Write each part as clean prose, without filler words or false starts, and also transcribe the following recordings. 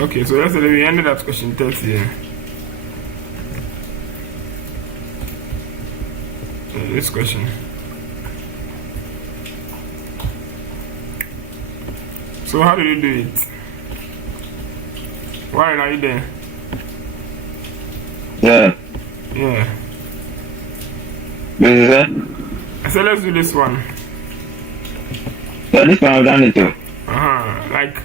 Okay, so yesterday we ended at question 30. This question. So how did you do it? Why are you there? Yeah. Yeah. This is it? I said let's do this one. Yeah, this one I've done it too. Like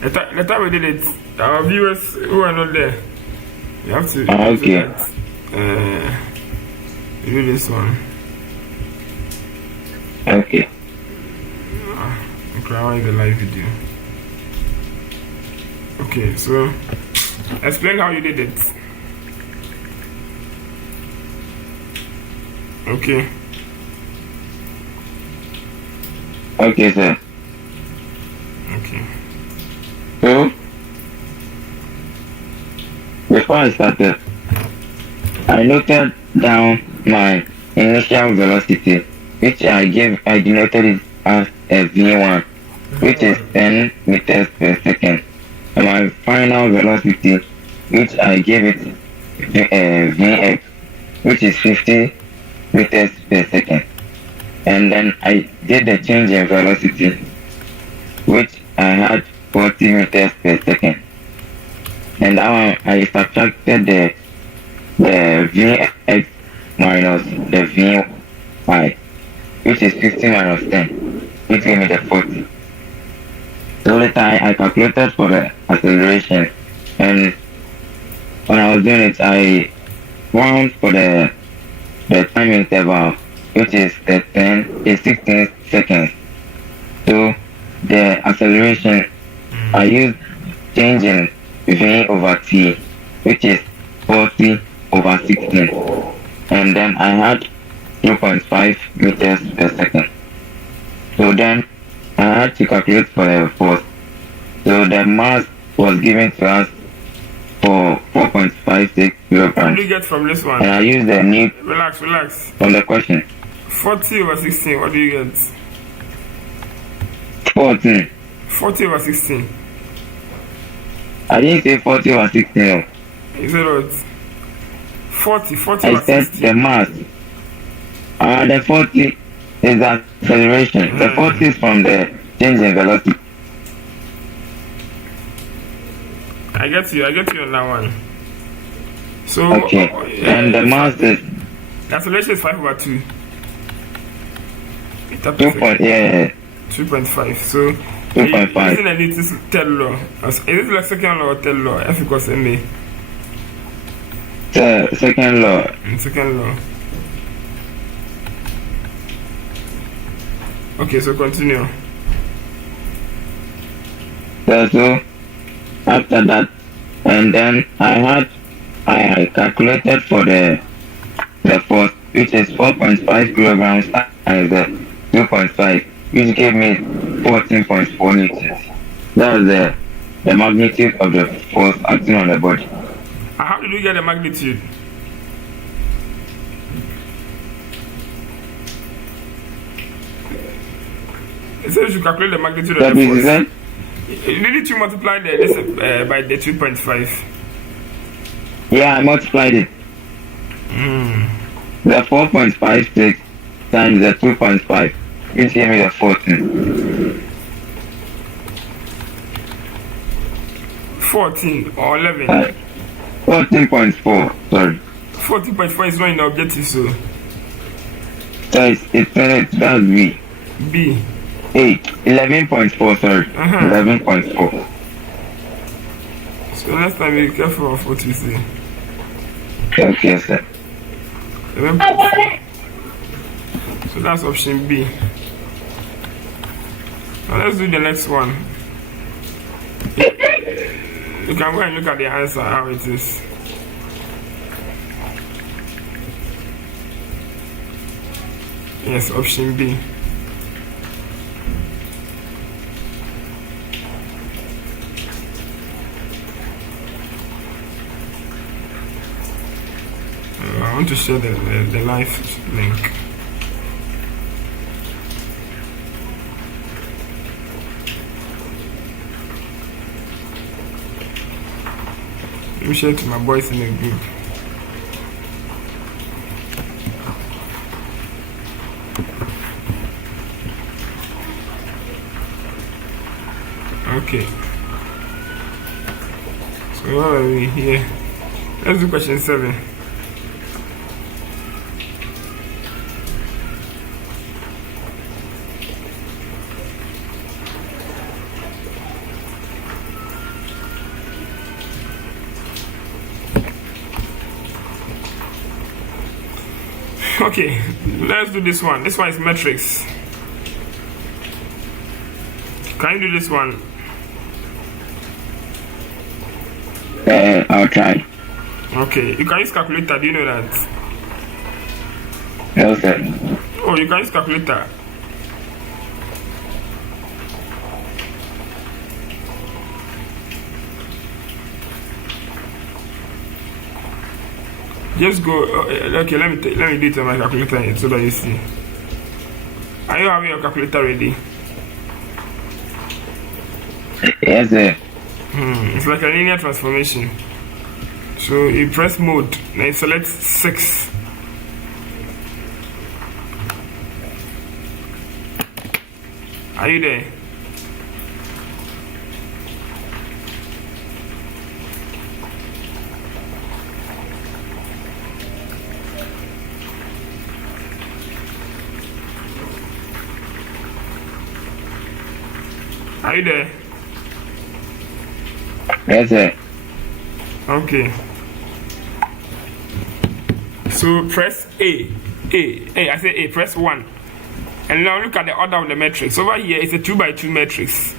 the time we did it, our viewers who are not there, you have to Okay. do this one. Okay. Okay, I want the live video. Okay, so explain how you did it. Okay. Okay, sir. Okay. So, before I started, I noted down my initial velocity, which I denoted it as a V1, which is 10 meters per second, and my final velocity, which I gave it Vx, which is 50 meters per second. And then I did the change in velocity, which I had 40 meters per second. And that one I subtracted the Vx minus the Vy, which is 50 minus 10, which gave me the 40. So later I calculated for the acceleration, and when I was doing it, I found for the time interval, which is 16 seconds. So the acceleration, I used change in V over T, which is 40 over 16. And then I had 2.5 meters per second. So then I had to calculate for the force. So the mass was given to us for 4.56 kilograms. What do you get from this one? And I used the new. Relax. From the question. 40 over 16, what do you get? 14. 40 over 16. I didn't say 40 over 16. No. You said what? 40 I over said 16. the mass. The 40 is the acceleration. The 40 is from the change in velocity. I get you on that one. So Okay. And the mass is the acceleration is 5 over 2. 2.5. So 2.5. isn't it this third law? Is it like second law or third law? F equals ma. The second law. Second law. Okay, so continue. So after that, and then I calculated for the force, which is 4.5 kilograms times the 2.5, which gave me 14.4 newtons. That was the magnitude of the force acting on the body. How did you get the magnitude? It says you calculate the magnitude of the force. Did you multiply this by the 2.5? Yeah, I multiplied it. The 4.56 times the 2.5, which gave me the 14. 14 or 11? 14.4, sorry. 14.4 is not in the objective, so. That's B. B. 11.4, sorry. 11.4. So next time be careful of what you say. Okay, sir. 11.4. So that's option B. Now let's do the next one. You can go and look at the answer, how it is. Yes, option B. I want to share the live link. push it to my boys in the group. Okay. So what are we here? Let's do question 7. Okay, let's do this one. This one is matrix. Can you do this one? I'll try. Okay, you can use calculator. Do you know that? Yes, sir. Oh, you can use calculator. Just go. Okay, let me do it on my calculator so that you see. Are you having your calculator ready? Yes, sir. It's like a linear transformation. So you press mode, then you select 6. Are you there? Are you there? Yes, sir. Okay. So press A. I say A, press 1. And now look at the order of the matrix. Over here it's a 2 by 2 matrix.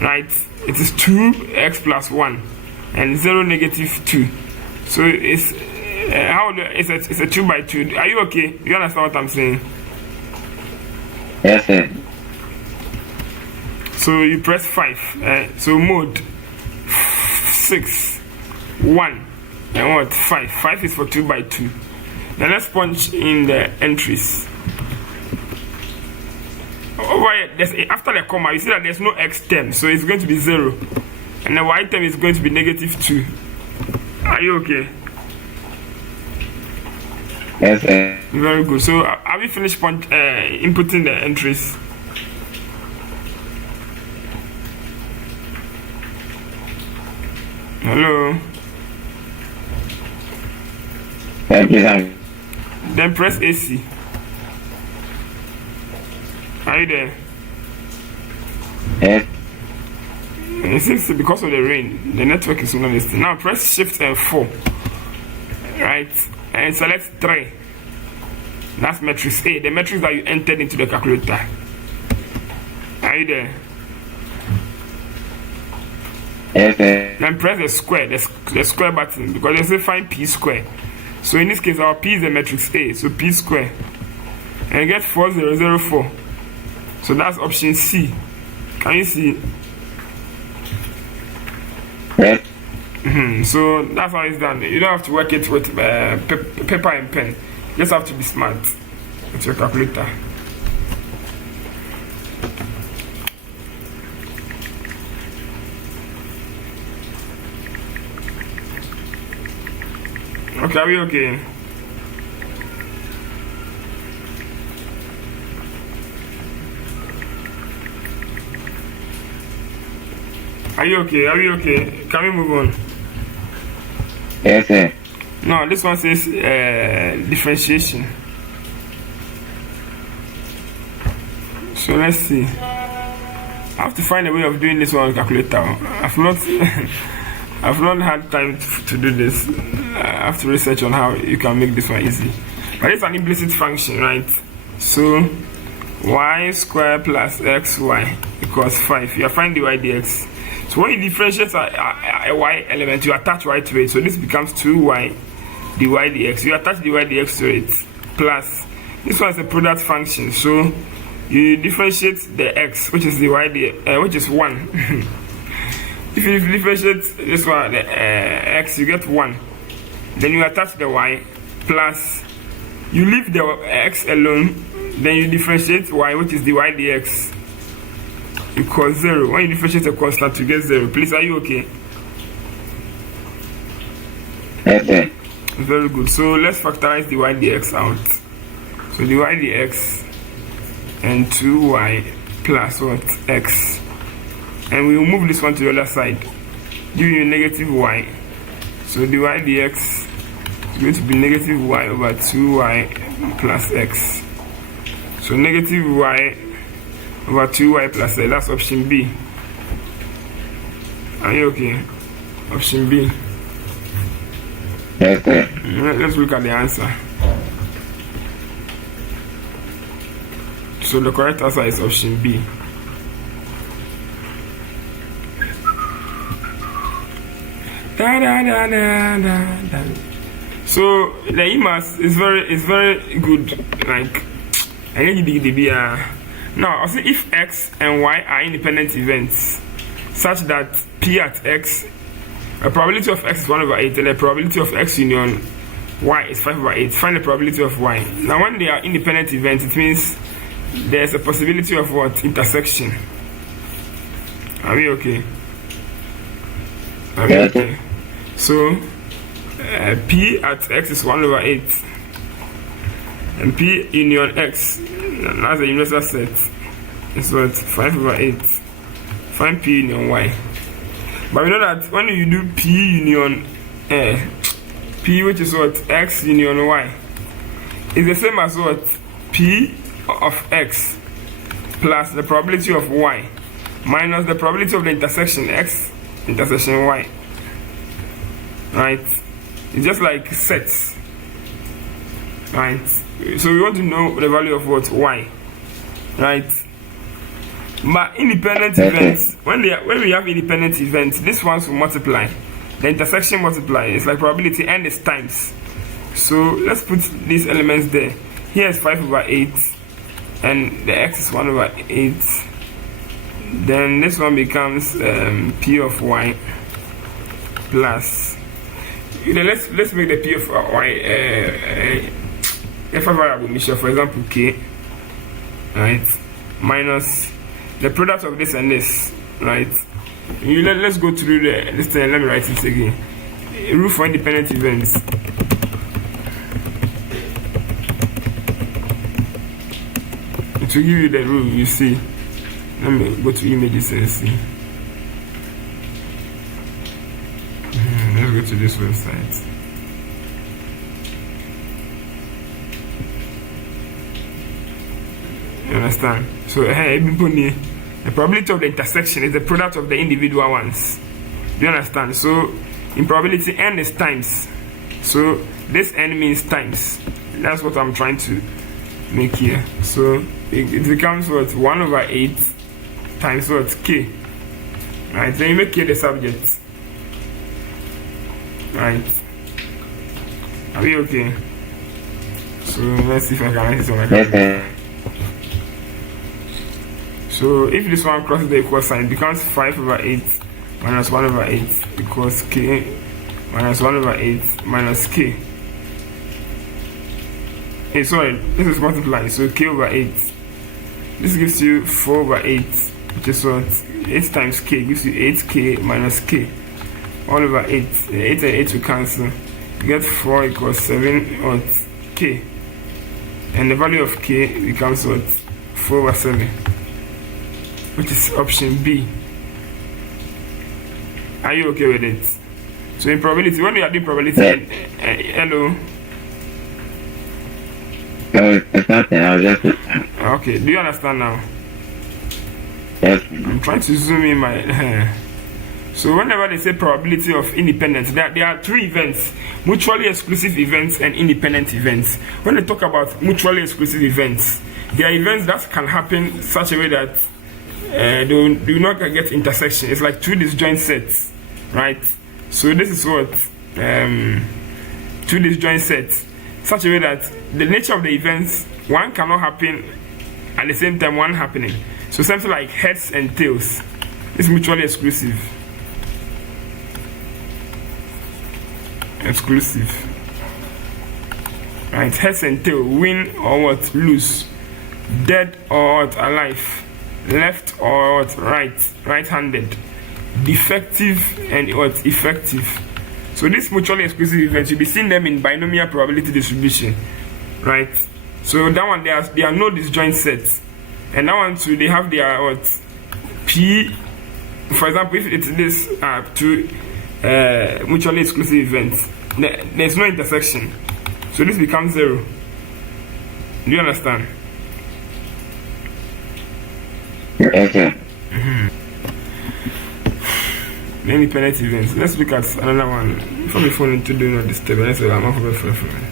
Right? It is 2x plus 1 and 0 negative 2. So it's it's a 2 by 2. Are you okay? You understand what I'm saying? Yes, sir. So you press 5. So mode 6, 1, and what? 5. 5 is for 2 by 2. Now let's punch in the entries. Over here, after the comma, you see that there's no x term, so it's going to be 0. And the y term is going to be negative 2. Are you okay? Yes, sir. Very good. So have you finished inputting the entries? Hello? Please, Then press AC. Are you there? yes. And it seems because of the rain, the network is not listening. Now press Shift and 4. Right? And select 3. That's matrix A, the matrix that you entered into the calculator. Are you there? Yes, sir. Then press the square, the square button, because they say find P square. So in this case, our P is the matrix A, so P square. And you get 4004. So that's option C. Can you see? Yes. So that's how it's done. You don't have to work it with paper and pen. You just have to be smart with your calculator. Okay, are we okay? Are you okay? Are we okay? Can we move on? Yes, sir. No, this one says differentiation. So let's see. I have to find a way of doing this one on calculator. I've not had time to do this. I have to research on how you can make this one easy. But it's an implicit function, right? So y squared plus xy equals 5. You are finding dy dx. So when you differentiate a y element, you attach y to it. So this becomes 2y dy dx. You attach dy dx to it. Plus, this one is a product function. So you differentiate the x, which is the y which is 1. If you differentiate this one, the x, you get 1. Then you attach the y, plus you leave the x alone. Then you differentiate y, which is the y dx, equals 0. When you differentiate a constant, you get 0. Please, are you okay? Yes, sir. Very good. So let's factorize the y dx out. So the y dx and 2y plus what? X. And we will move this one to the other side, giving you negative y. So the y dx is going to be negative y over 2y plus x. So negative y over 2y plus x. That's option B. Are you okay? Option B. Yes, sir. Let's look at the answer. So the correct answer is option B. Da, da, da, da, da, da. So the EMAS is very good. Like I need to be now. I'll say if x and y are independent events, such that p at x, a probability of x is 1/8, and the probability of x union y is 5/8. Find the probability of y. Now, when they are independent events, it means there's a possibility of what? Intersection. Are we okay? Are we okay? So p at x is 1/8, and p union x, that's the universal set, is what? 5/8. Find p union y. But we know that when you do p union p, which is what? X union y, is the same as what? P of x plus the probability of y minus the probability of the intersection x intersection y. Right? It's just like sets. Right? So we want to know the value of what? Y. Right? But independent events, when we have independent events, this ones will multiply. The intersection multiply. It's like probability and it's times. So let's put these elements there. Here is 5/8, and the x is 1/8. Then this one becomes p of y plus. Let's make the p of y a variable measure, for example k, right, minus the product of this and this, right. Let's go through this thing. Let me write it again. Rule for independent events. To give you the rule, you see. Let me go to images and see. Let's go to this website. You understand? So, the probability of the intersection is the product of the individual ones. Do you understand? So, in probability, n is times. So, this n means times. That's what I'm trying to make here. So, it becomes what? 1/8 times what? K. Right? Then you make K the subject. Right? Are we okay? So, let's see if I can write it on my calculator. So if this one crosses the equal sign, it becomes 5/8 minus 1/8 equals k minus 1/8 minus k. Hey, sorry, this is multiplying, so k/8. This gives you 4/8, which is what? 8 times k gives you 8k minus k. 1/8. 8 and 8 will cancel. You get 4 equals 7 what? K. And the value of k becomes what? 4/7. Which is option B. Are you okay with it? So in probability, when you are doing probability, hello. No, it's nothing. I was just. Okay. Do you understand now? Yes. I'm trying to zoom in my. So whenever they say probability of independence, there are two events: mutually exclusive events and independent events. When they talk about mutually exclusive events, they are events that can happen such a way that do not get intersection. It's like two disjoint sets, right? So this is what two disjoint sets, such a way that the nature of the events, one cannot happen at the same time one happening. So something like heads and tails is mutually exclusive. Right? Heads and tail, win or what? Lose, dead or what? Alive, left or what? Right, right-handed, defective and what? Effective. So these mutually exclusive events, you'll be seeing them in binomial probability distribution, right? So that one, they are no disjoint sets, and that one too, they have their what p. For example, if it's this two mutually exclusive events, there's no intersection, so this becomes 0. Do you understand? Okay. The independent events. Let's look at another one. From the phone into do not disturb. Let's say I'm off of a friend.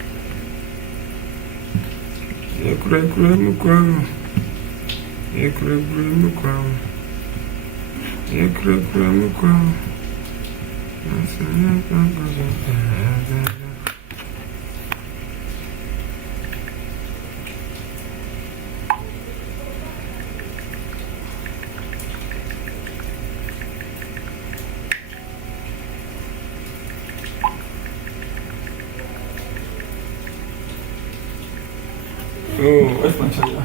Oh, where's my charger?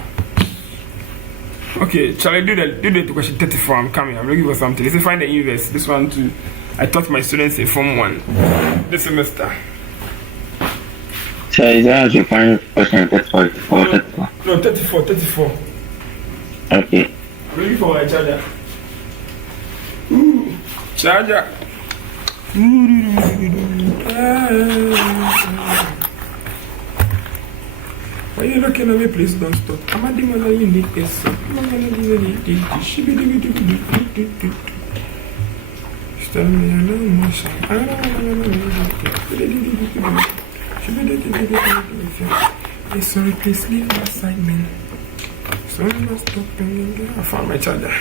Okay, shall I do the question 34? I'm coming. I'm looking for something. Let's find the inverse. This one too. I taught my students in Form 1 this semester. So is that you find question 34 or 34? No, 34. Okay. I'm looking for my charger. Ooh, charger. Why are you looking at me? Please don't stop. I'm a demon. You need this. Tell me I know motion. Sorry, please leave my side, man. So I'm not stopping. I found my charger.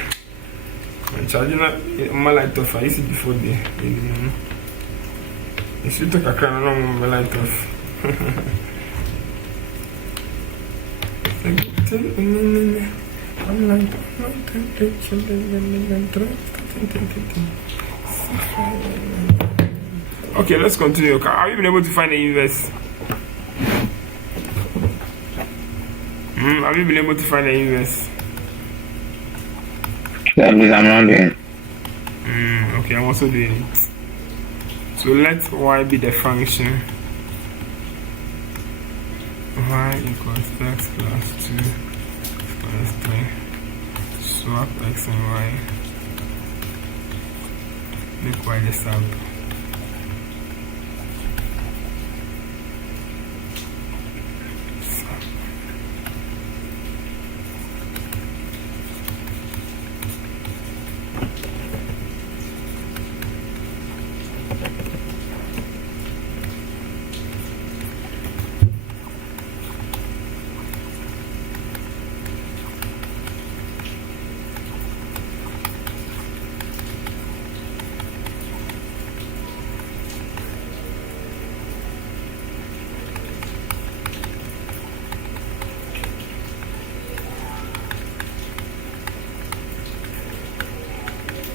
My charger, my light off. I used it before the morning. If you take a crown, I don't want my light off. Okay, let's continue. Have you been able to find the inverse? Have you been able to find the inverse? I'm not doing it. Okay, I'm also doing it. So let y be the function. Y equals x plus 2 plus 3. Swap x and y. Make y the sub.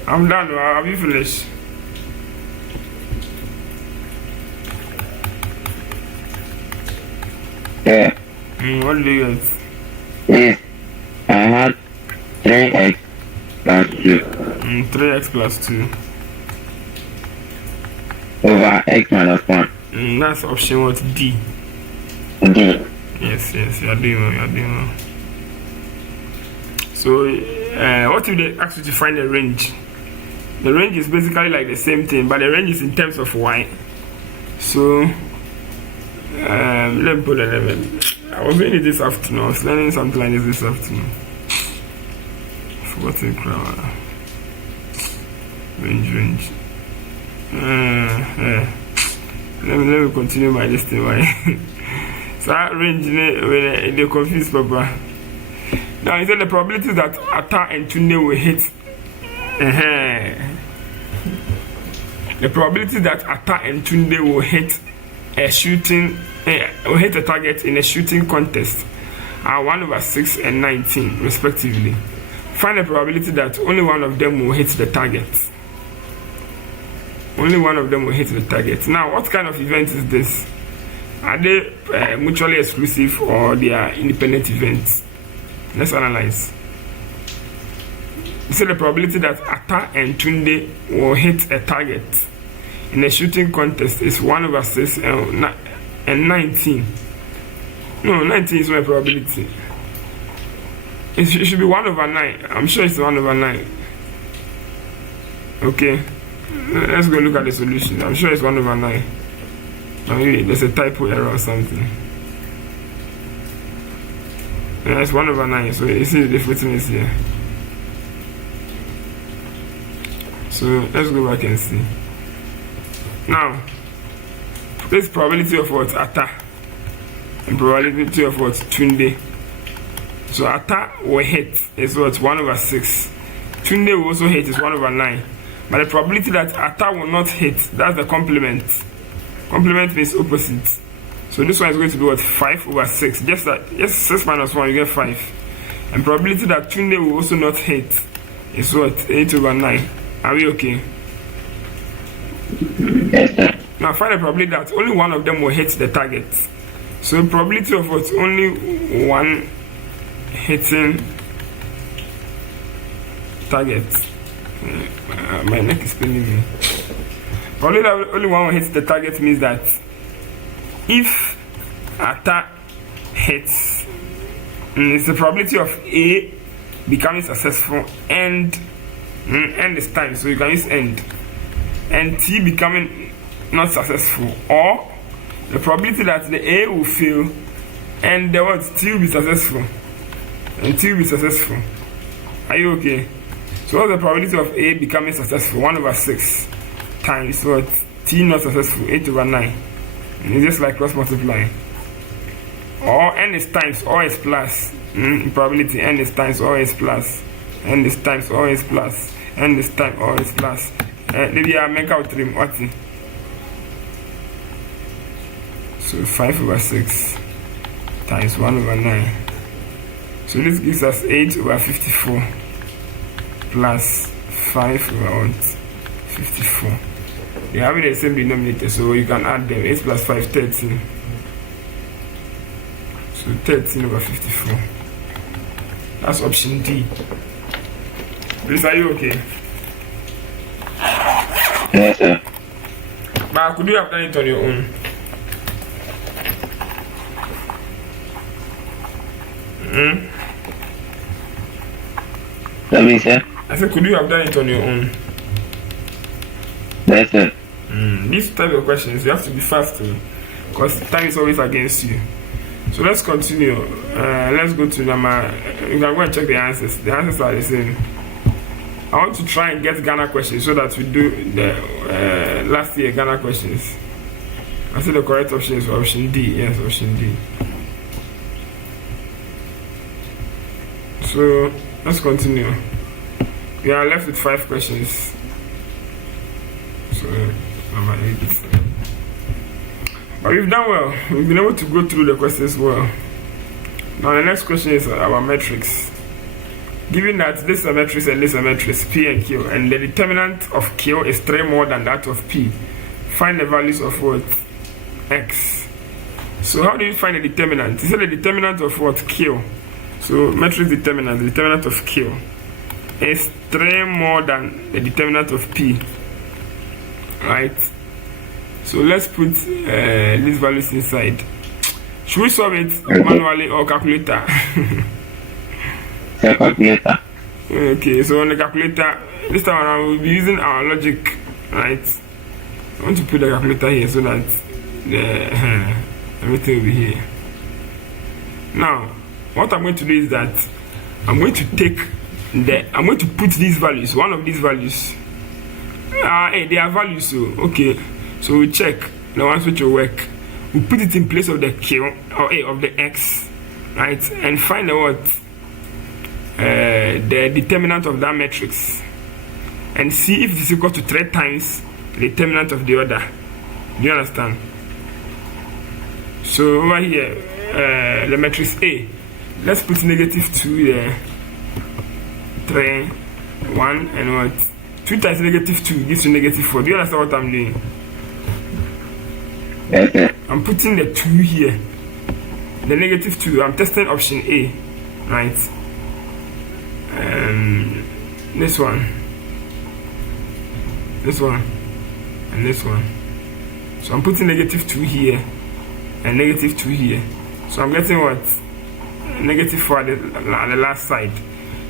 I'm done. Have you finished? Yeah. What do you get? Yes. I had 3x plus 2 3x plus 2. over x minus 1. That's option what? D. D. Yes, you are doing well. So, what if they ask you to find the range? The range is basically like the same thing, but the range is in terms of y. So, let me put an element. I was doing it this afternoon. I was learning something like this afternoon. Forgotten crowd. Range. Let me continue my this thing. Why? So range they confuse Papa. Now he said the probability that Atta and Tunde will hit. The probability that Atta and Tunde will hit a shooting, will hit a target in a shooting contest are 1/6 and 19 respectively. Find the probability that only one of them will hit the target. Only one of them will hit the target. Now, what kind of event is this? Are they mutually exclusive or they are independent events? Let's analyze. So the probability that Atta and Tunde will hit a target in a shooting contest is 1/6 and 19. No, 19 is my probability. It should be 1/9. I'm sure it's 1/9. Okay, let's go look at the solution. I'm sure it's 1/9. Maybe there's a typo error or something. Yeah, it's 1/9. So you see the difference here. So let's go back and see. Now, this probability of what? Ata. And probability of what? Tunde. So Ata will hit is what? 1/6. Tunde will also hit is 1/9. But the probability that Ata will not hit, that's the complement. Complement means opposite. So this one is going to be what? 5/6. Just 6 minus 1, you get 5. And probability that Tunde will also not hit is what? 8/9. Are we okay? Yes, sir. Now find the probability that only one of them will hit the target. So probability of what? Only one hitting target. My neck is paining me. Probably that only one will hit the target means that if Ata hits, it's the probability of A becoming successful and end is time, so you can use end, and T becoming not successful, or the probability that the A will fail and the what? T will be successful, and T will be successful. Are you okay? So what's the probability of A becoming successful? 1/6 times what? T not successful, 8/9. And it's just like cross multiplying. Or n is times, or is plus. Probability n is times, or is plus. N is times, or is plus. N is times, or is plus. Maybe I make out trim. What? So 5/6 times 1/9. So this gives us 8/54 plus 5/54. They have the same denominator, so you can add them. 8 plus 5, 13. So 13/54. That's option D. Please, are you okay? Yes, sir. But could you have done it on your own? Let me, sir. I said, could you have done it on your own? Yes, sir. These type of questions, you have to be fast because time is always against you. So let's continue. Let's go to number. You can go and check the answers. The answers are the same. I want to try and get Ghana questions so that we do the last year Ghana questions. I said the correct option is option D. Yes, option D. So let's continue. We are left with 5 questions. So number 8. But we've done well. We've been able to go through the questions well. Now the next question is about metrics. Given that this is a matrix and this is a matrix, P and Q, and the determinant of Q is 3 more than that of P, find the values of what? X. So how do you find the determinant? You said the determinant of what? Q. So matrix determinant, the determinant of Q is 3 more than the determinant of P. Right? So let's put these values inside. Should we solve it manually or calculator? Calculator. Okay, so on the calculator, this time around we'll be using our logic, right? I want to put the calculator here so that everything will be here. Now, what I'm going to do is that I'm going to put these values, one of these values. Hey, they are values, so okay. So we check the ones which will work. We put it in place of the Q or A of the X, right? And find the what? The determinant of that matrix. And see if it is equal to 3 times the determinant of the other. Do you understand? So over here, the matrix A, let's put -2 there. 3, 1, and what? 2 times -2 gives you -4. Do you understand what I'm doing? Yes, sir. I'm putting the 2 here. The -2, I'm testing option A, right? This one. and this one. So I'm putting -2 here and -2 here. So I'm getting what? -4 at the last side.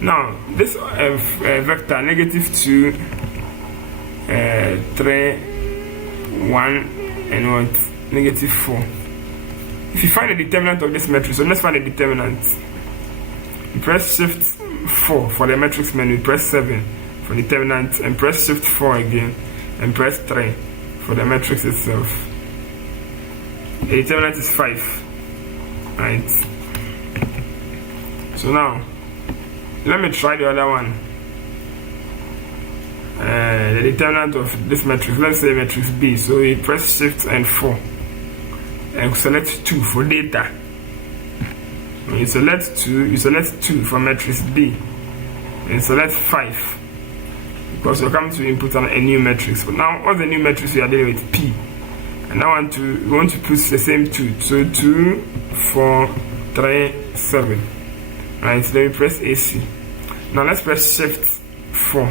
Now this vector -2, 3, 1, and what? -4. If you find the determinant of this matrix, so let's find the determinant. You press shift 4 for the matrix menu, press 7 for the determinant, and press shift 4 again, and press 3 for the matrix itself. The determinant is 5, right? So now let me try the other one. The determinant of this matrix, let's say matrix B. So you press shift and 4 and select 2 for data. When you select 2 for matrix B and select 5 because you're coming to input a new matrix. But now what's the new matrix we are dealing with? P. And I want to put the same 2. So 2, 4, 3, 7. Right, so then we press AC. Now let's press shift 4.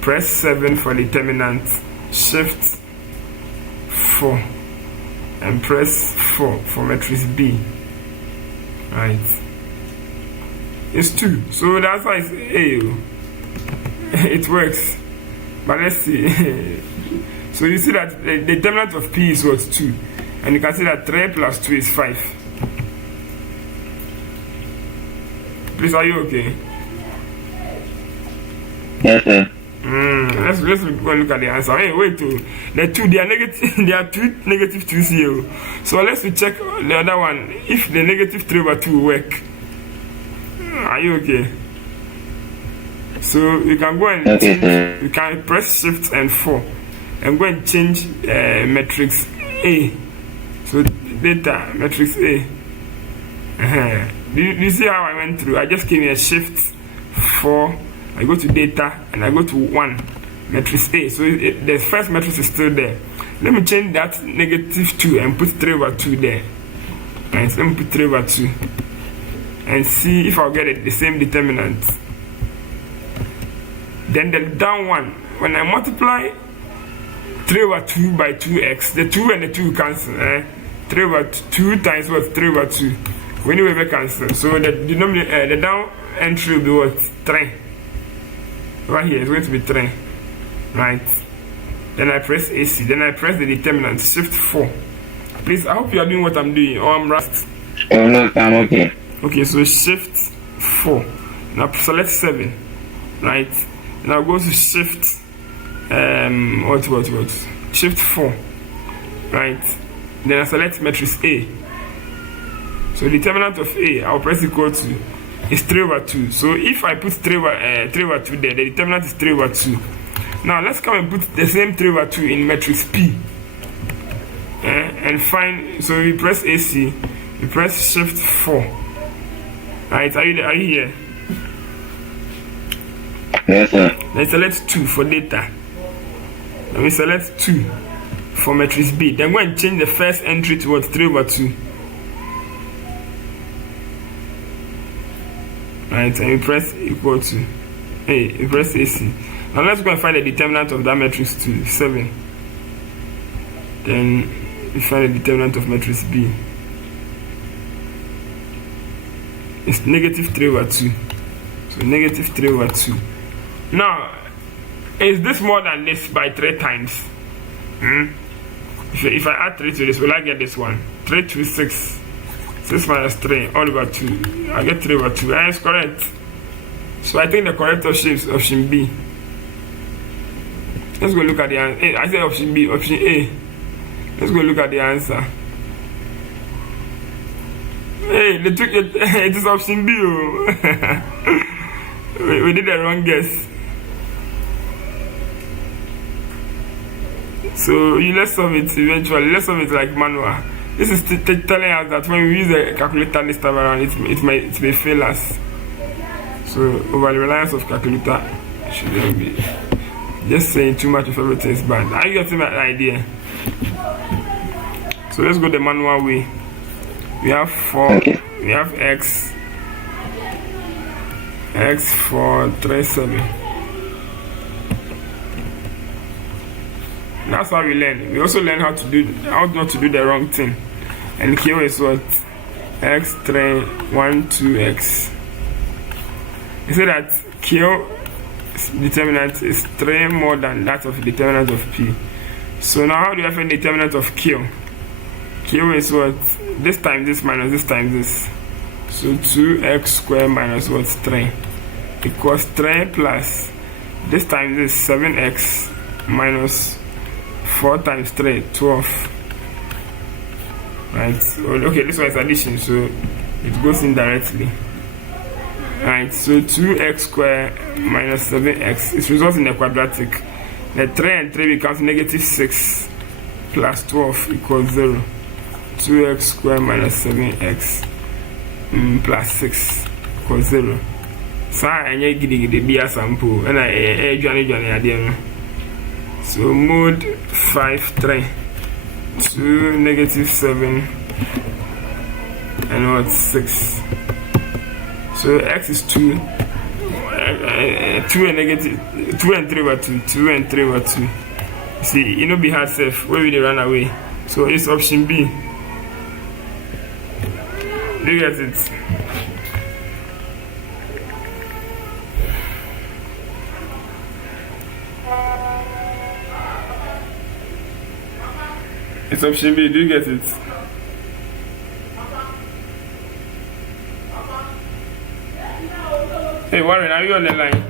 Press 7 for determinant, shift 4, and press 4 for matrix B. Right, it's 2, so that's why it's A. It works, but let's see. So you see that the determinant of P is what? 2, and you can see that 3 plus 2 is 5. Please, are you okay? Yes, sir. Let's go and look at the answer. Hey, wait, the 2, they are negative. They are 2 -2's here. So let's check the other one. If the -3/2 work, are you okay? So you can go and change, you can press shift and 4 and go and change matrix A. So data matrix A. Do you see how I went through? I just came here, shift 4. I go to data and I go to 1, matrix A. So the first matrix is still there. Let me change that -2 and put 3/2 there. Right, so let me put 3/2 and see if I'll get the same determinant. Then the down one, when I multiply 3/2 by 2x, the 2 and the 2 cancel. 3/2 times what? 3/2. When you ever cancel, so the denominator, the down entry will be what? 3. Right here it's going to be 3, right? Then I press AC, then I press the determinant, shift 4. Please, I hope you are doing what I'm doing, or I'm rust. Oh no, I'm okay. Okay, so shift 4. Now select 7, right? Now go to shift shift 4, right? Then I select matrix A. So determinant of A, I'll press equal to is 3/2. So if I put 3/2 there, the determinant is 3/2. Now let's come and put the same 3/2 in matrix P and find. So we press AC, we press shift 4. Right, are you here? Yes, sir. Let's select 2 for data. Then we select 2 for matrix B. Then go and change the first entry to what? 3/2. Right, and you press equal to. Hey, you press AC. Now let's go and find the determinant of that matrix 2, 7. Then we find the determinant of matrix B. It's -3/2. So -3/2. Now, is this more than this by 3 times? If I add 3 to this, will I get this one? 3 to 6. 6 minus 3, all over 2. I get 3/2. And it's correct. So I think the correct option is option B. Let's go look at the answer. Hey, I said option B, option A. Let's go look at the answer. Hey, they took it. It is option B. Oh. we did the wrong guess. So let's solve it eventually. Let's solve it like manual. This is telling us that when we use the calculator this time around, it may fail us. So over the reliance of calculator shouldn't be just saying too much of everything is bad. Are you getting my idea? So let's go the manual way. We have 4. Okay. We have x 4, 3, 7. That's how we learn. We also learn how not to do the wrong thing. And Q is what? X3 1 2x. You say that Q determinant is 3 more than that of the determinant of P. So now how do I find the determinant of Q? Q is what? This times this minus this times this. So 2x squared minus what? 3 equals 3 plus this times this 7x minus 4 times 3, 12. Right? So, okay, this one is addition, so it goes in directly. Right, so 2x squared minus 7x, it results in a quadratic. The 3 and 3 becomes negative 6 plus 12 equals 0. 2x squared minus 7x plus 6 equals 0. So I need to be a sample, and I join. So mode 5 3 to negative 7 and what 6. So x is 2. 2 and negative 2 and 3 over 2. 2 and 3 over 2. See, you know, be hard safe. Where will they run away? So it's option B. Do you get it? It's option B. Do you get it? Hey Warren, are you on the line?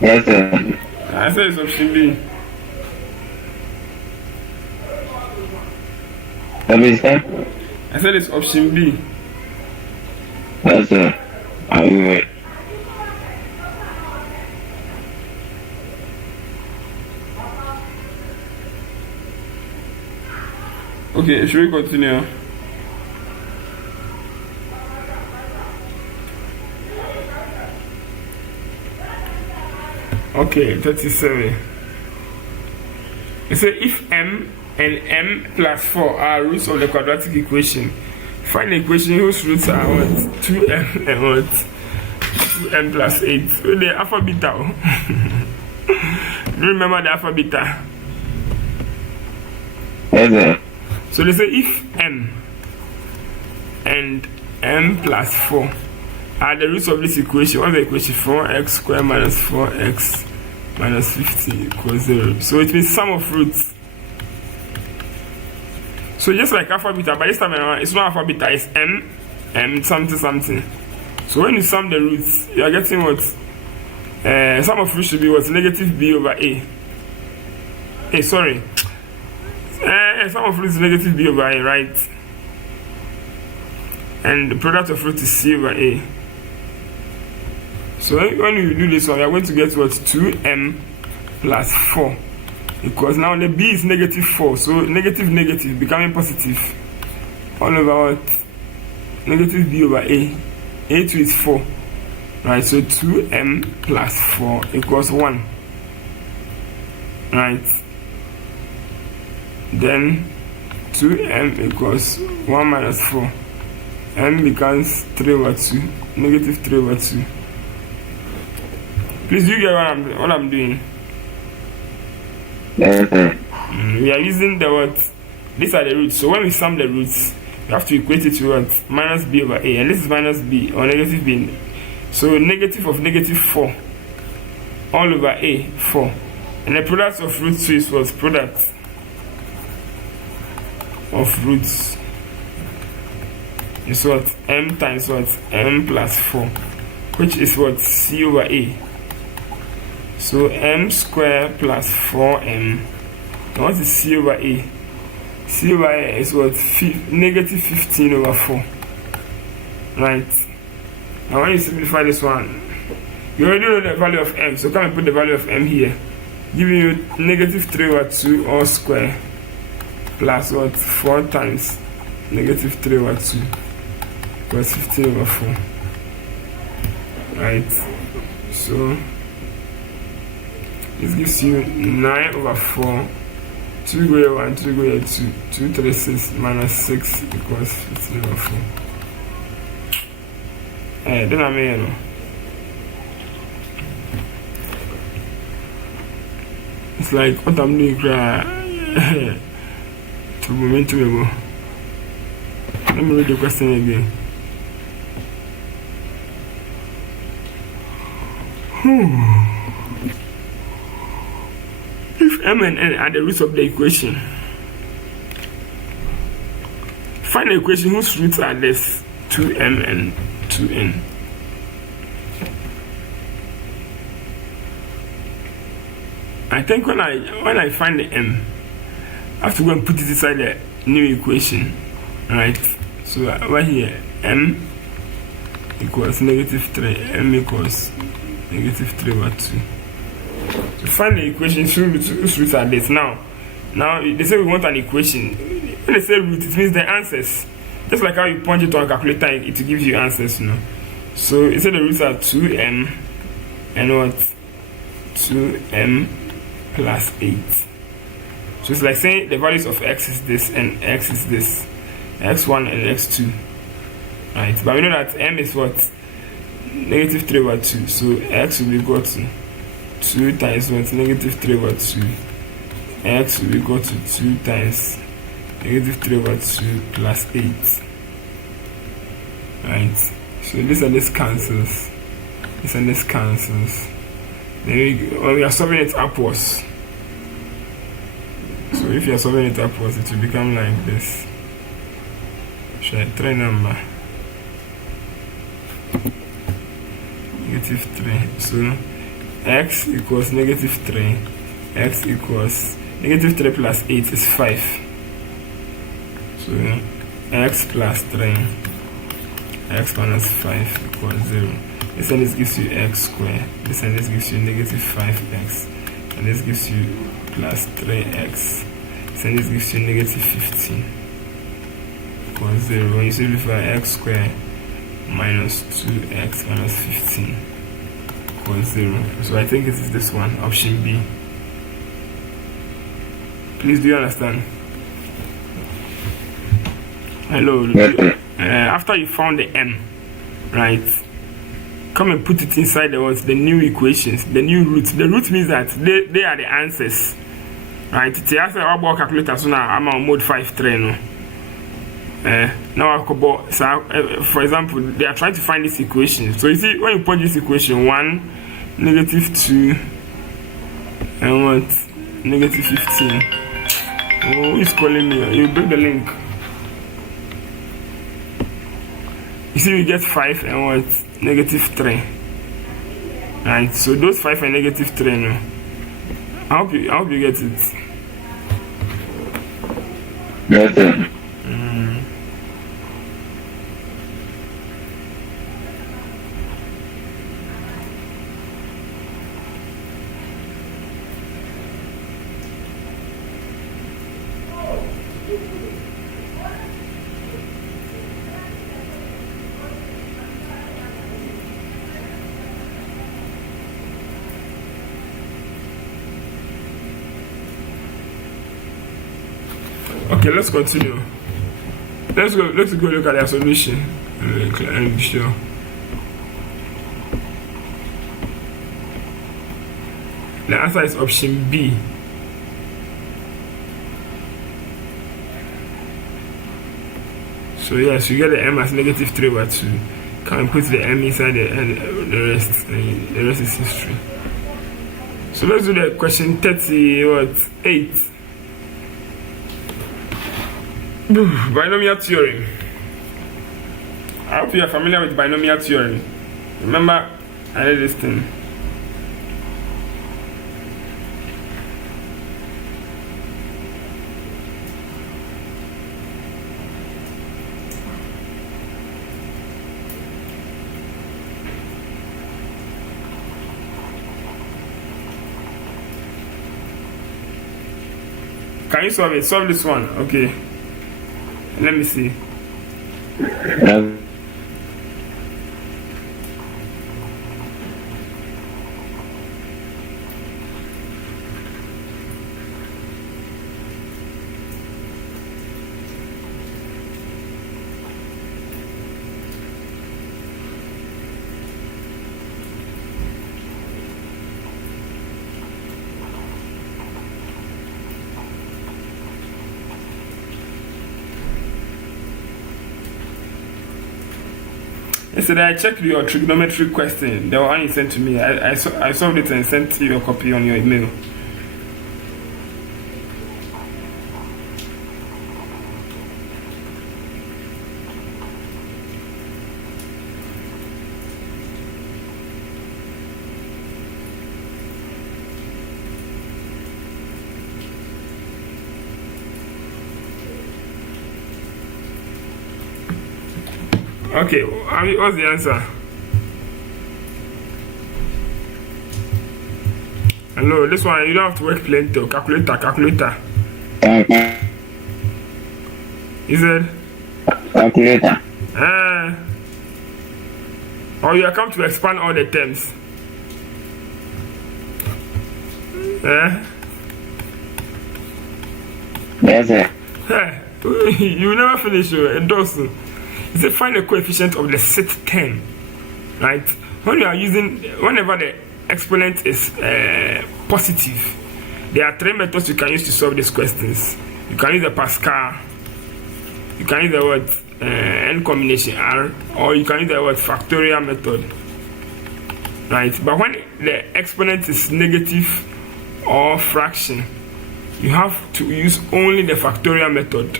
Yes, sir. I said it's option B. What did you say? I said it's option B. Yes, sir. I will wait. Okay, should we continue? Okay, 37. It says if m and m plus 4 are roots of the quadratic equation, find the equation whose roots are what? 2m and what? 2m plus 8. So the alpha beta. Do you remember the alpha beta? Yes, sir. So they say if m and m plus 4 are the roots of this equation, what's the equation? 4x squared minus 4x minus 50 equals 0. So it means sum of roots. So just like alpha beta, but this time around, it's not alpha beta, it's m something something. So when you sum the roots, you are getting what? Sum of roots should be what? Negative b over a. Hey, sorry. Sum of roots is negative b over a, right? And the product of root is c over a. So when you do this one, you are going to get what? 2m plus 4 equals, now the b is negative 4, so negative negative becoming positive all over what? Negative b over a. A2 is 4, right? So 2m plus 4 equals 1, right? Then 2m equals 1 minus 4. M becomes 3 over 2, negative 3 over 2. Please, do you get what I'm doing? Yes, sir. We are using the what? These are the roots. So when we sum the roots, we have to equate it to what? Minus b over a. And this is minus b or negative b. So negative of negative 4 all over a, 4. And the product of roots 2 is what? Product of roots is what? M times what? M plus 4, which is what? C over a. So m squared plus 4m. Now what is c over a? C over a is what? Negative 15 over 4. Right? Now when you simplify this one, you already know the value of m, so come and put the value of m here, giving you negative 3 over 2 all square plus what? 4 times negative 3 over 2 plus 15 over 4. Right? So this gives you 9 over 4, 2 go here 1, 2 go here 2, 2 3 6 minus 6 equals 15 over 4. Then I'm here. It's like what I'm doing. To momentum. Let me read the question again. If m and n are the roots of the equation, find the equation whose roots are this 2m and 2n. I think when I find the m, I have to go and put it inside the new equation, right? So right here, m equals -3, m equals -3/2. To find the equation whose roots are this. Now they say we want an equation. When they say root, it means the answers. Just like how you punch it on a calculator, it gives you answers, you know. So it said the roots are 2m and what? 2m plus 8. So it's like saying the values of x is this and x is this, x1 and x2, right? But we know that m is what? -3/2. So x will be equal to 2 times what? -3/2. X will be equal to 2 times -3/2 plus 8, right? So this and this cancels. This and this cancels. Then when we are solving it upwards. So if you are solving it upwards, it will become like this. Should I try number? -3. So x equals -3. X equals -3 plus 8 is 5. So x plus 3, x minus 5 equals 0. This and this gives you x squared. This and this gives you -5x. And this gives you plus 3x. This and this gives you -15 equals 0. When you simplify, x squared minus 2x minus 15 equals 0. So I think it is this one, option B. Please, do you understand? Hello. After you found the m, right? Come and put it inside the new equations, the new roots. The root means that they are the answers, right? It's answer about calculator. So now I'm on mode 5.3 no. Now for example, they are trying to find this equation. So you see, when you put this equation 1, -2, and what? -15. Oh, he's calling me. You break the link. You see, we get 5 and what? -3. Right. So those 5 and -3 no. I hope you get it. Yes, sir. Okay, let's continue. Let's go look at their solution and be sure. The answer is option B. So yes, you get the m as -3/2. Come and put the m inside the rest, and the rest is history. So let's do the question 38. Binomial theorem. I hope you are familiar with binomial theorem. Remember, I did this thing. Can you solve it? Solve this one. Okay. Let me see. Yesterday I checked your trigonometry question, the one you sent to me. I solved it and sent you a copy on your email. Okay, what's the answer? Hello, this one you don't have to work plenty. Calculator. You said? Calculator. Or you are come to expand all the terms. Yes, sir. You never finish it does. You say find the coefficient of the sixth term, right? Whenever the exponent is positive, there are three methods you can use to solve these questions. You can use the Pascal, you can use the word n combination R, or you can use the word factorial method, right? But when the exponent is negative or fraction, you have to use only the factorial method.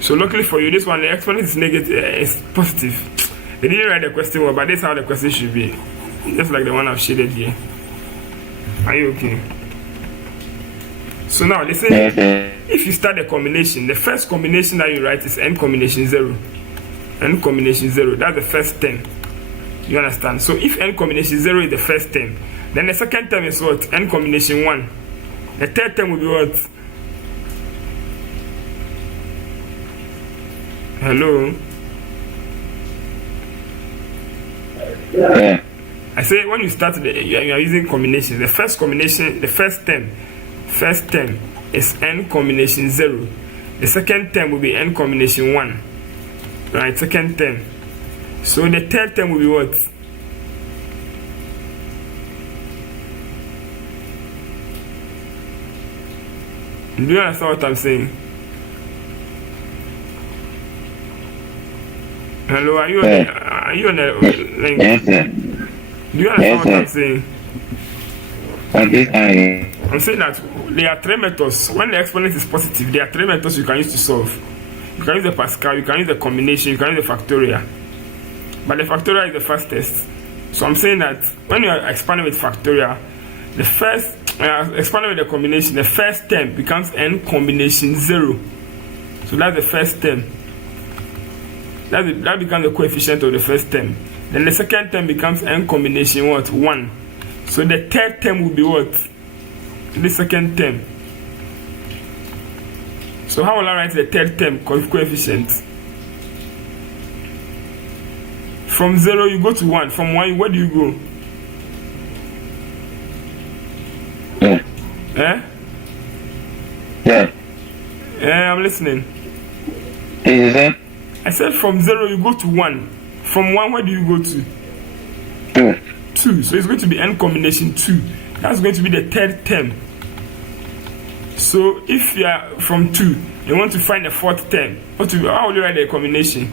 So luckily for you, this one, the exponent is negative, is positive. They didn't write the question well, but this is how the question should be. Just like the one I've shaded here. Are you okay? So now, they say, if you start the combination, the first combination that you write is n combination 0. N combination 0, that's the first term. You understand? So if n combination 0 is the first term, then the second term is what? N combination 1. The third term will be what? Hello? Yeah. I say when you start you are using combination. The first term is n combination 0. The second term will be n combination 1. Right, second term. So the third term will be what? Do you understand what I'm saying? Hello, are you on the link? Yes, sir. Do you understand what I'm saying? I'm saying that there are three methods. When the exponent is positive, there are three methods you can use to solve. You can use the Pascal, you can use the combination, you can use the factorial. But the factorial is the fastest. So I'm saying that when you are expanding with factorial, the first expanding with the combination, the first term becomes n combination 0. So that's the first term. That becomes the coefficient of the first term. Then the second term becomes n combination what? 1. So the third term will be what? The second term. So how will I write the third term coefficient? From 0 you go to 1. From 1, where do you go? Yeah. Yeah, I'm listening. Is it? I said from 0 you go to 1. From 1, where do you go to? 2. 2. So it's going to be n combination 2. That's going to be the third term. So if you are from 2, you want to find the fourth term. How will you write the combination?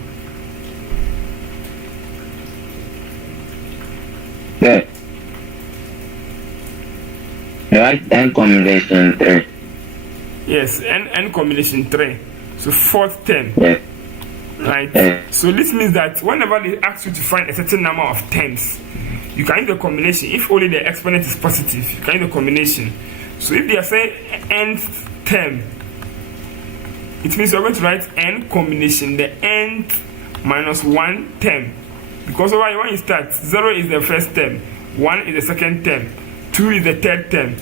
Yeah. Write n combination 3. Yes, n combination 3. So fourth term. Yeah. Right? So this means that whenever they ask you to find a certain number of terms, you can use the combination. If only the exponent is positive, you can use the combination. So if they are saying nth term, it means you're going to write n combination, the nth minus 1 term. Because when you start, 0 is the first term, 1 is the second term, 2 is the third term.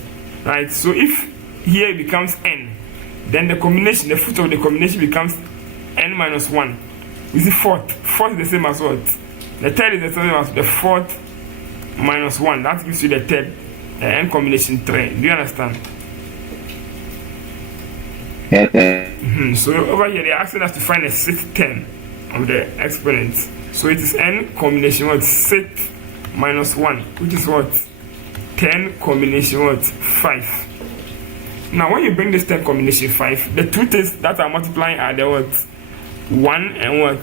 Right? So if here it becomes n, then the combination, the fruit of the combination becomes n minus 1. You see fourth. Fourth is the same as what? The third is the same as the fourth minus 1. That gives you the third, n combination 3. Do you understand? Yes. So over here they're asking us to find the sixth term of the exponent. So it is n combination what? 6 minus 1, which is what? 10 combination what? 5. Now when you bring this 10 combination 5, the two things that are multiplying are the what? 1 and what?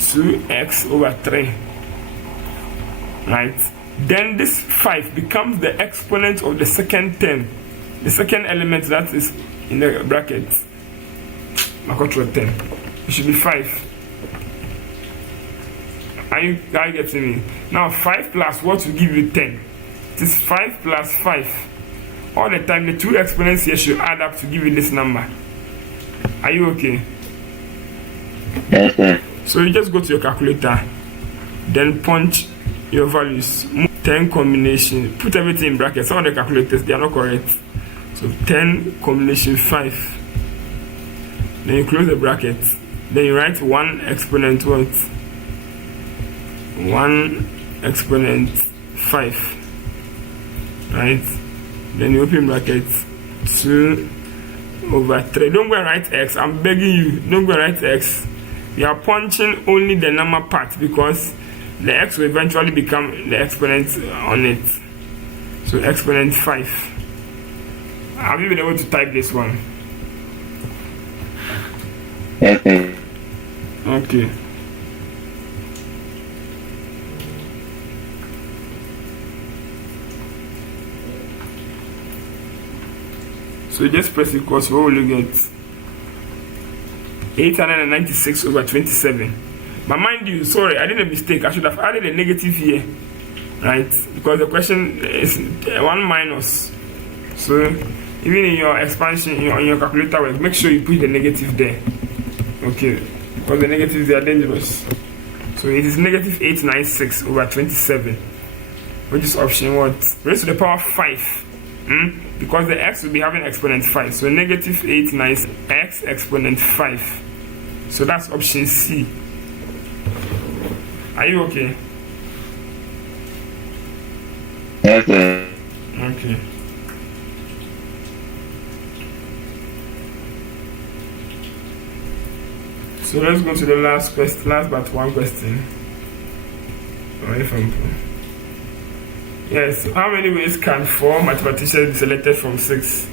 2x over 3. Right? Then this 5 becomes the exponent of the second term, the second element that is in the bracket. I control 10. It should be 5. Are you getting me? Now 5 plus what will give you 10? It is 5 plus 5. All the time the two exponents here should add up to give you this number. Are you okay? Yes, sir. So you just go to your calculator, then punch your values. 10 combination, put everything in brackets. Some of the calculators, they are not correct. So 10 combination 5. Then you close the bracket. Then you write 1 exponent what? 1 exponent 5. Right? Then you open bracket 2 over 3. Don't go and write x. I'm begging you. Don't go and write x. We are punching only the number part because the x will eventually become the exponent on it. So exponent 5. Have you been able to type this one? Yes, sir. Okay. So just press equals. What will you get? 896 over 27. But mind you, sorry, I did a mistake. I should have added a negative here, right? Because the question is 1 minus. So even in your expansion, in your calculator work, make sure you put the negative there. Okay, because the negatives, they are dangerous. So it is negative 896 over 27, which is option what? Raised to the power 5. Because the x will be having exponent 5. So negative 896 x exponent 5. So that's option C. Are you okay? Yes, sir. Okay. So let's go to the last question, last but one question. Away from yes, how many ways can 4 mathematicians be selected from 6?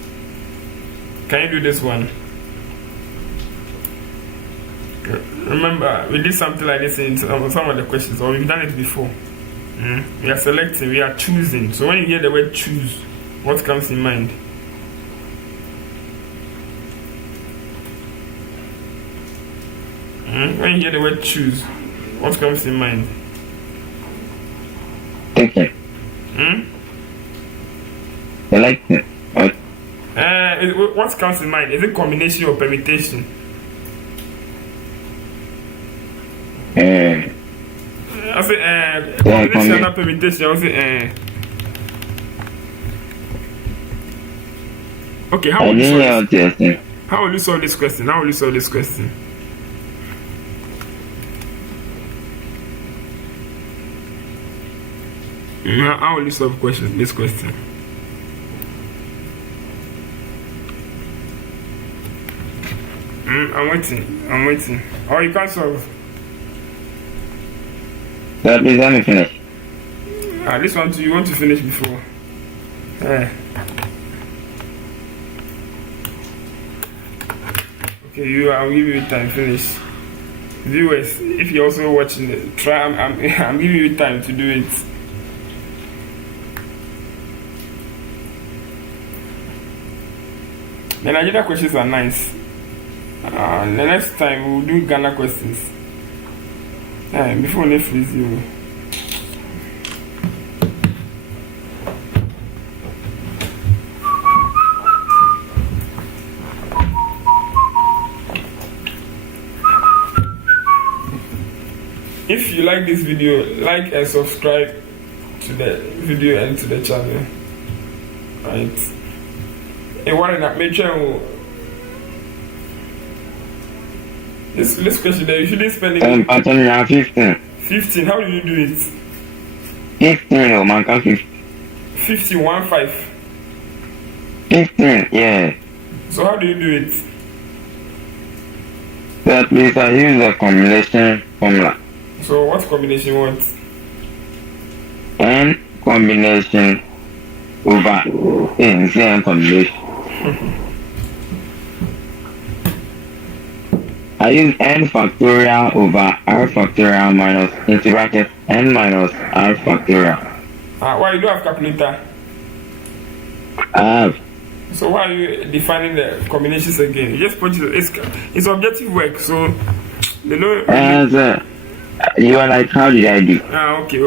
Can you do this one? Remember, we did something like this in some of the questions, or we've done it before. We are selecting, we are choosing. So when you hear the word choose, what comes in mind? When you hear the word choose, what comes in mind? Okay. Elective. What comes in mind? Is it combination or permutation? I say combination or permutation. I say okay, how will you solve this? How will you solve this question? How will you solve this question? How will you solve this question? I'm waiting. Oh, you can't solve. Sir, please let me finish. This one too, you want to finish before? Okay, I'll give you time. Finish. Viewers, if you're also watching it, try. I'm giving you time to do it. The Nigeria questions are nice. The next time we'll do Ghana questions. Before they freeze you. If you like this video, like and subscribe to the video and to the channel. Right. And what I make sure this question there, you shouldn't spend it. 15. 15, how do you do it? 15, oh man, 15. 51, 5. 15, yeah. So how do you do it? Sir, please, I use the combination formula. So what combination you want? N combination over N combination. I use n factorial over r factorial minus into bracket n minus r factorial. Why you don't have calculator? I have. So why are you defining the combinations again? You just put it's objective work, so they know. You are like, how did I do? Okay.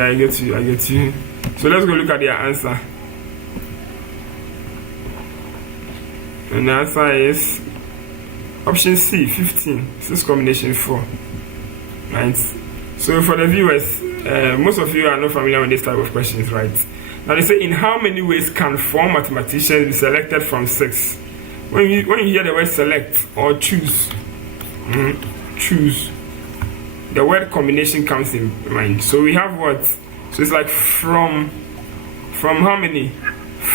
I get you. So let's go look at their answer. And the answer is option C, 15. 6 combination 4. Right. So for the viewers, most of you are not familiar with this type of questions, right? Now they say, in how many ways can 4 mathematicians be selected from 6? When you hear the word select or choose, the word combination comes in mind. So we have what? So it's like from how many?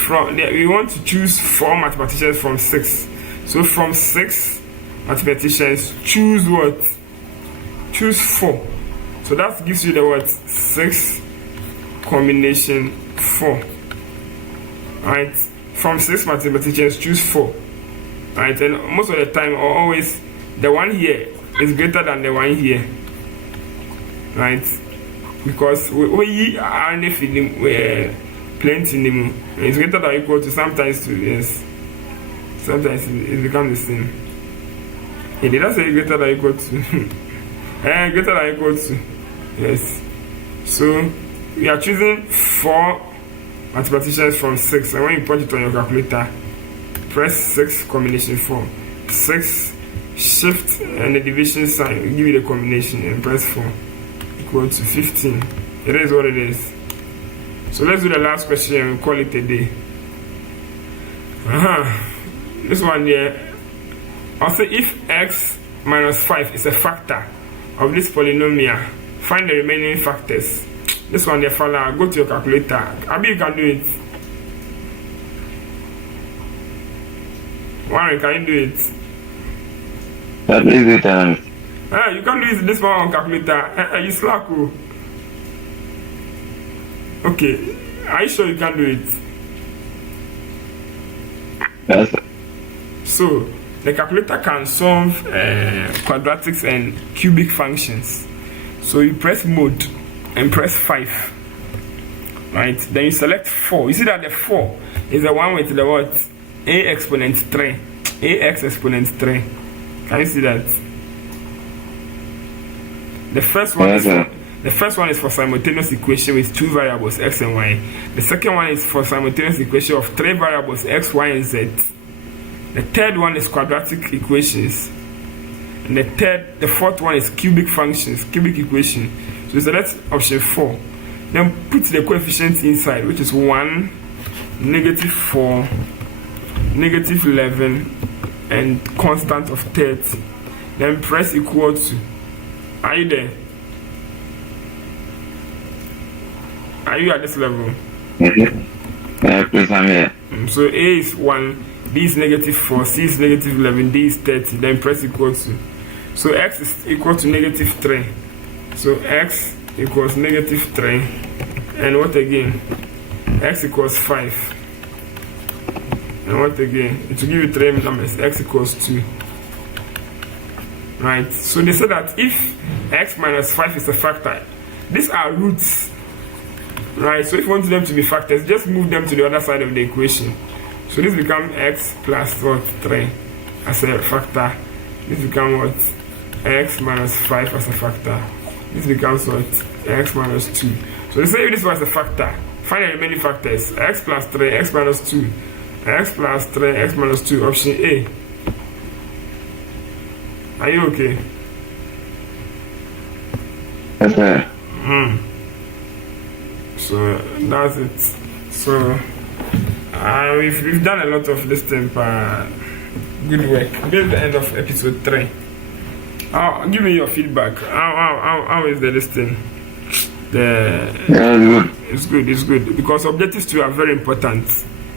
We want to choose 4 mathematicians from 6. So from 6 mathematicians, choose what? Choose 4. So that gives you the word 6 combination 4. Right? From 6 mathematicians, choose 4. Right? And most of the time, or always, the one here is greater than the one here. Right? Because we are feeling plenty in them. It's greater than equal to sometimes to yes. Sometimes it becomes the same. He did not say greater than equal to. Greater than equal to. Yes. So we are choosing 4 mathematicians from 6. And when you put it on your calculator, press 6 combination 4. 6 shift and the division sign will give you the combination and press 4 equal to 15. It is what it is. So let's do the last question and we'll call it a day. This one here. I'll say if x minus 5 is a factor of this polynomial, find the remaining factors. This one there, fella, go to your calculator. Abi, you can do it. Warren, can you do it? That is it. You can do this one on calculator. You slack. Okay. Are you sure you can do it? Yes. So, the calculator can solve quadratics and cubic functions. So you press mode and press 5. Right? Then you select 4. You see that the 4 is the one with the what? A exponent 3. Ax exponent 3. Can you see that? The first one is for simultaneous equation with 2 variables x and y. The second one is for simultaneous equation of 3 variables x, y, and z. The third one is quadratic equations. And the fourth one is cubic functions, cubic equation. So select option 4. Then put the coefficients inside, which is 1, -4, -11, and constant of 30. Then press equal to. Are you there? Are you at this level? Please, I'm here. So A is 1, B is -4, C is -11, D is 30. Then press equal to. So x is equal to -3. So x equals -3. And what again? X equals 5. And what again? It will give you 3 numbers. X equals 2. Right? So they say that if x minus 5 is a factor, these are roots. Right? So if you want them to be factors, just move them to the other side of the equation. So this becomes x plus what? 3 as a factor. This becomes what? X minus 5 as a factor. This becomes what? X minus 2. So they say if this was a factor, find the remaining factors. X plus 3, x minus 2. X plus 3, x minus 2. Option A. Are you okay? Yes, sir. So that's it. So we've done a lot of this thing. Good work. This is the end of episode 3. Give me your feedback. How is the listing? It's good because objectives 2 are very important.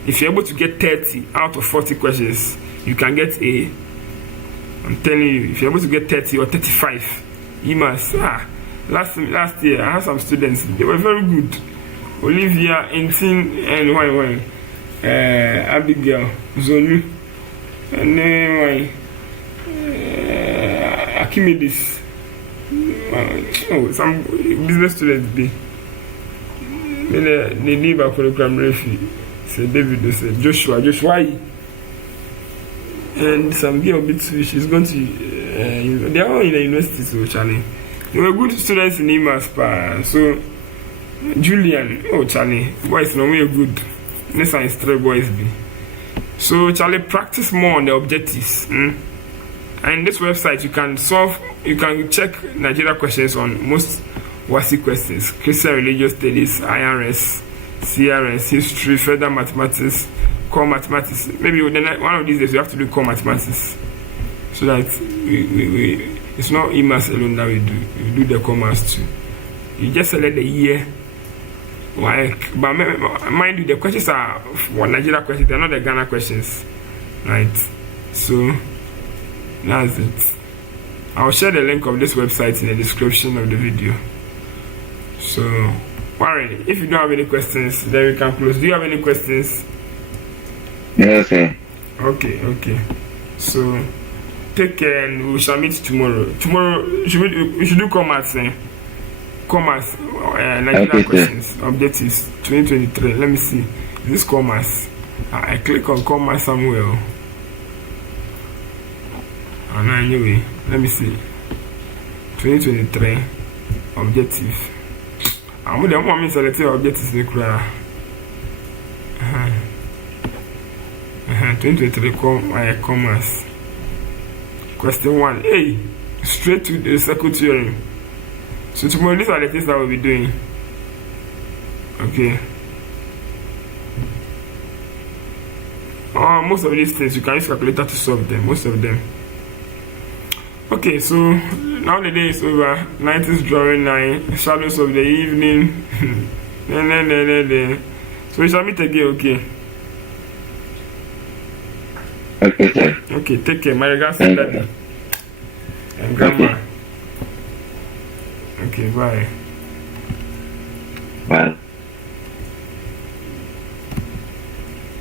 If you're able to get 30 out of 40 questions, you can get A. I'm telling you, if you're able to get 30 or 35, you must. Last year I had some students, they were very good. Olivia, Intin, and why Abigail, Zonu, and then Archimedes. Some business students be. They leave a program referee. Say David, they say Joshua, and some girl bit she's going to. They are all in the university, so Charlie. They were good students in IMAS, so Julian, Charlie, boys no way good. Next time 3 boys be. So Charlie, practice more on the objectives. And this website you can check Nigeria questions on most WASSCE questions: Christian religious studies, IRS, CRS, history, further mathematics, core mathematics. Maybe one of these days we have to do core mathematics, so that we it's not IMAS alone that we do the core maths too. You just select the year. Like, but mind you, the questions are Nigeria questions, they're not the Ghana questions, right? So that's it. I'll share the link of this website in the description of the video. So, Warren, if you don't have any questions, then we can close. Do you have any questions? No, sir. Okay. So, take care and we shall meet tomorrow. Tomorrow, we should do commerce, Commerce, Nigeria questions, objectives, 2023. Let me see. This commerce. I click on commerce somewhere. And anyway, let me see. 2023 objective. I'm going to select objectives. 2023 commerce. Question 1. Hey, straight to the circle theorem. So tomorrow, these are the things that we'll be doing. Okay. Most of these things you can use calculator to solve them. Most of them. Okay, so now the day is over. Night is drawing nigh. Shadows of the evening. So we shall meet again. Okay. Okay, sir. Okay, take care. My regards to daddy and grandma. Okay, bye. Bye.